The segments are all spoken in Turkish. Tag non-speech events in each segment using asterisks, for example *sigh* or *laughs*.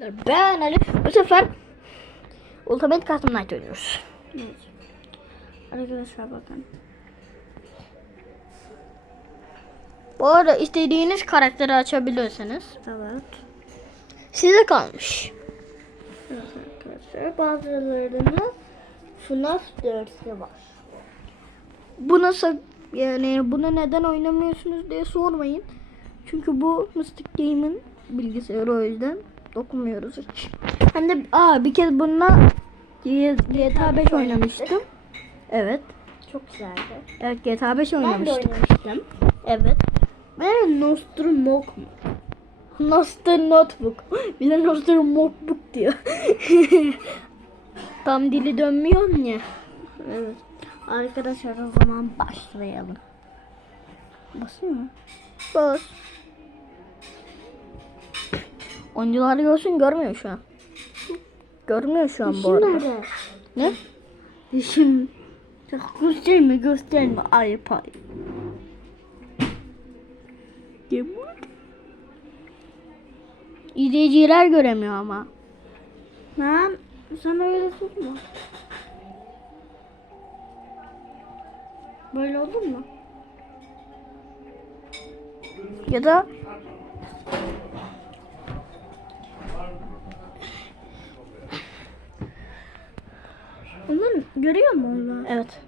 Ben Ali. Bu sefer Ultimate Custom Night oynuyoruz. Evet. Arkadaşlar bakın. Bu arada istediğiniz karakteri açabiliyorsunuz. Evet. Size kalmış. Evet arkadaşlar. Bazılarının FNAF 4'ü var. Bu nasıl yani bunu neden oynamıyorsunuz diye sormayın. Çünkü bu Mystic Game'in bilgisayarı o yüzden dokunmuyoruz hiç. Hem de aa bir kez bununla GTA 5 oynamıştım. Evet. Çok güzeldi. Evet GTA 5 Ben de oynamıştım. Evet. Ben Nostrum Mok mu? Noster Notebook. *gasps* Bir de Noster Notebook diyor. *laughs* Tam dili dönmüyor ya. Evet. Arkadaşlar o zaman başlayalım. Basıyor mu? Bas. Oyuncular görsün görmüyor şu an. Görmüyor şu an bu arada. nerede? Ne? Dişim. Gösterme gösterme. Ayıp ayıp. Yemur. İzleyiciler göremiyor ama. Lan sen öyle tutma. Böyle olur mu? Ya da Onlar görüyor mu onlar? evet.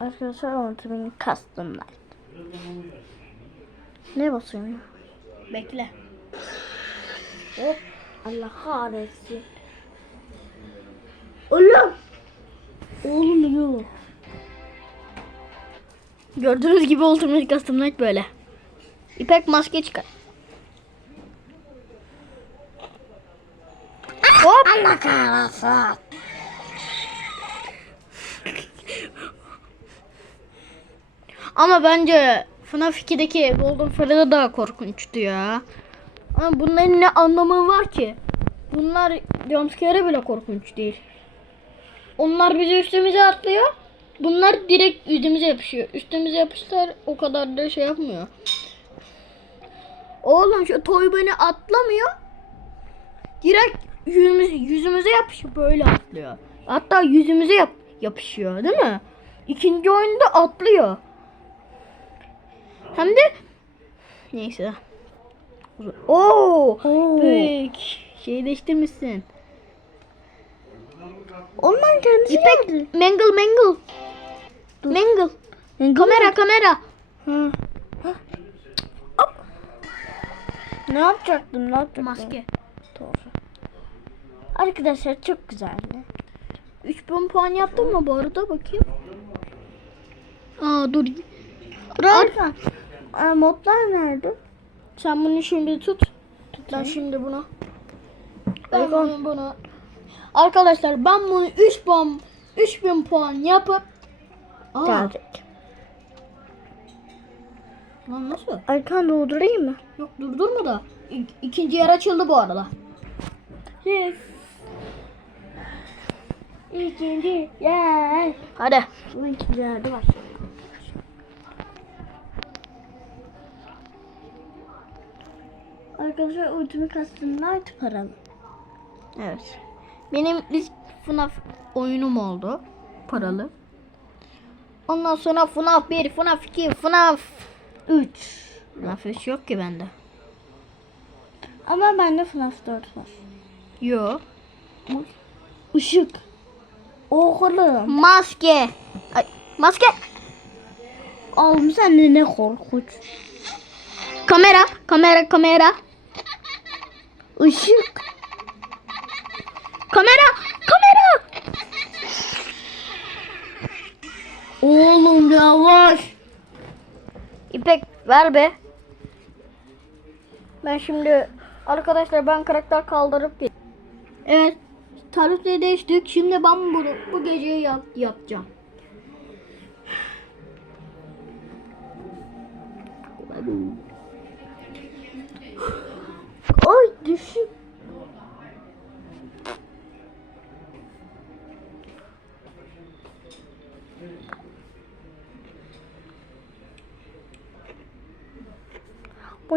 Arkadaşlar Ultimate Custom Light. Ne basıyorum? Bekle. Hop. Allah kahretsin. Oğlum. Oğlum yok. Gördüğünüz gibi Ultimate Custom Night böyle. İpek maske çıkar. Allah kahretsin. Ama bence FNAF 2'deki Golden Freddy daha korkunçtu ya. Ama bunların ne anlamı var ki? Bunlar jumpscare bile korkunç değil. Onlar bizi üstümüze atlıyor. Bunlar direkt yüzümüze yapışıyor. Üstümüze yapıştılar o kadar da şey yapmıyor. Oğlum şu toy beni atlamıyor. Direkt yüzümüze, yüzümüze yapışıyor böyle atlıyor. Hatta yüzümüze yap, yapışıyor değil mi? İkinci oyunda atlıyor. Hem de neyse. Oo, Oo. büyük şey değiştirmişsin. Ondan kendisi İpek geldi. mangle mangle. Mangle. Kamera kamera. Hı. Hop. Ne yapacaktım? Ne yapacaktım? Maske. Arkadaşlar çok güzeldi. 3000 puan yaptın mı bu arada bakayım. Aa dur. Arkan. Aa, modlar nerede? Sen bunu şimdi tut. Ben şimdi bunu. Ben bunu, bunu. Arkadaşlar ben bunu 3 puan 3000 puan yapıp Aa, Gelecek. Lan nasıl? Arkan doldurayım mı? Yok durdurma da. İk, ikinci yer açıldı bu arada. Yes. İkinci yer. Hadi. Bu ikinci yerde var. Arkadaşlar Ultimate Custom Night paralı. Evet. Benim ilk FNAF oyunum oldu. Paralı. Ondan sonra FNAF 1, FNAF 2, FNAF 3. FNAF 3 yok ki bende. Ama bende FNAF 4 var. Yok. Işık. Oğlum. Maske. Ay, maske. Oğlum sen de ne korkunç. Kamera, kamera, kamera. Işık. Kamera, kamera. Oğlum yavaş. İpek ver be. Ben şimdi arkadaşlar ben karakter kaldırıp Evet. Tarifleri değiştik. Şimdi ben bunu bu geceyi yap, yapacağım. Ay düşün.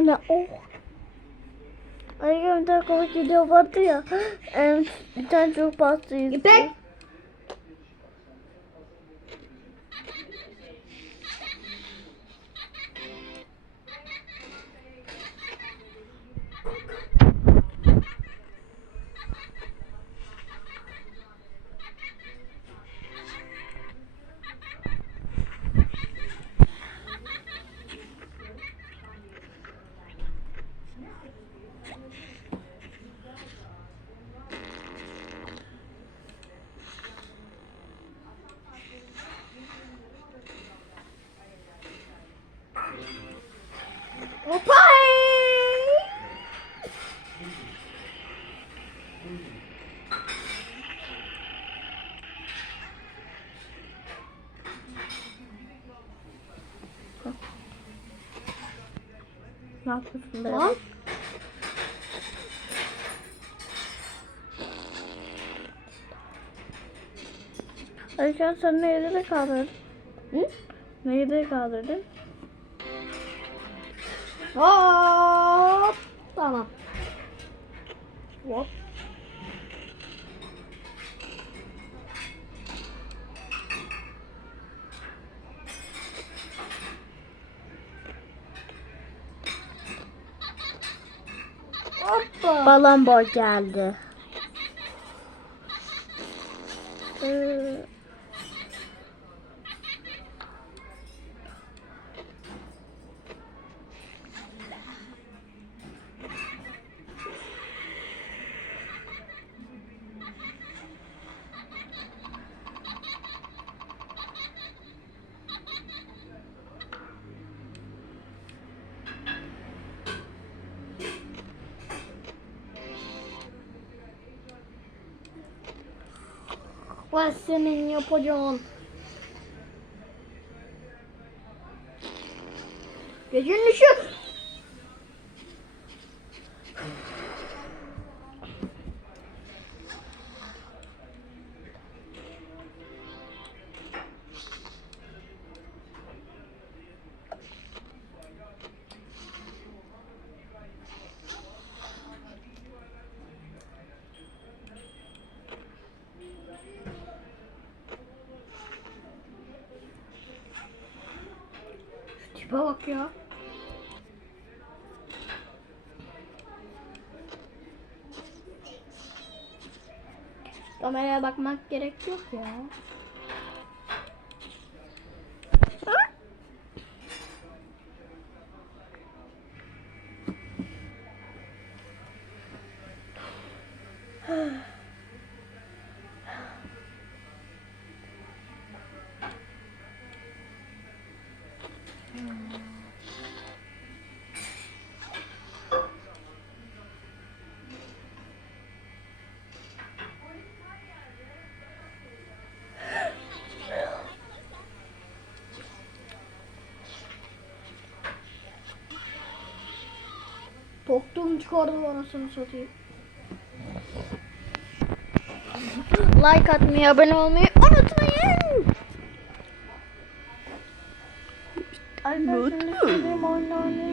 Ne? Oh. Arkadaşlar bir tane komik video vardı ya. *gasps* Bir tane çok bastı. İpek. Yapıyorsun be? Lan. Arkadaşlar sen neyde de kaldırdın? Hı? Neyde de kaldırdın? Hop. Tamam. Hop. Balon boy geldi. Ee, Ve senin yapacağın. Gecenin ışığı. Tipe bak ya. Kameraya bakmak gerek yok ya. Toktuğum çıkardı anasını satayım. like atmayı, abone olmayı unutmayın. Arkadaşlar şimdi oyun oynayalım.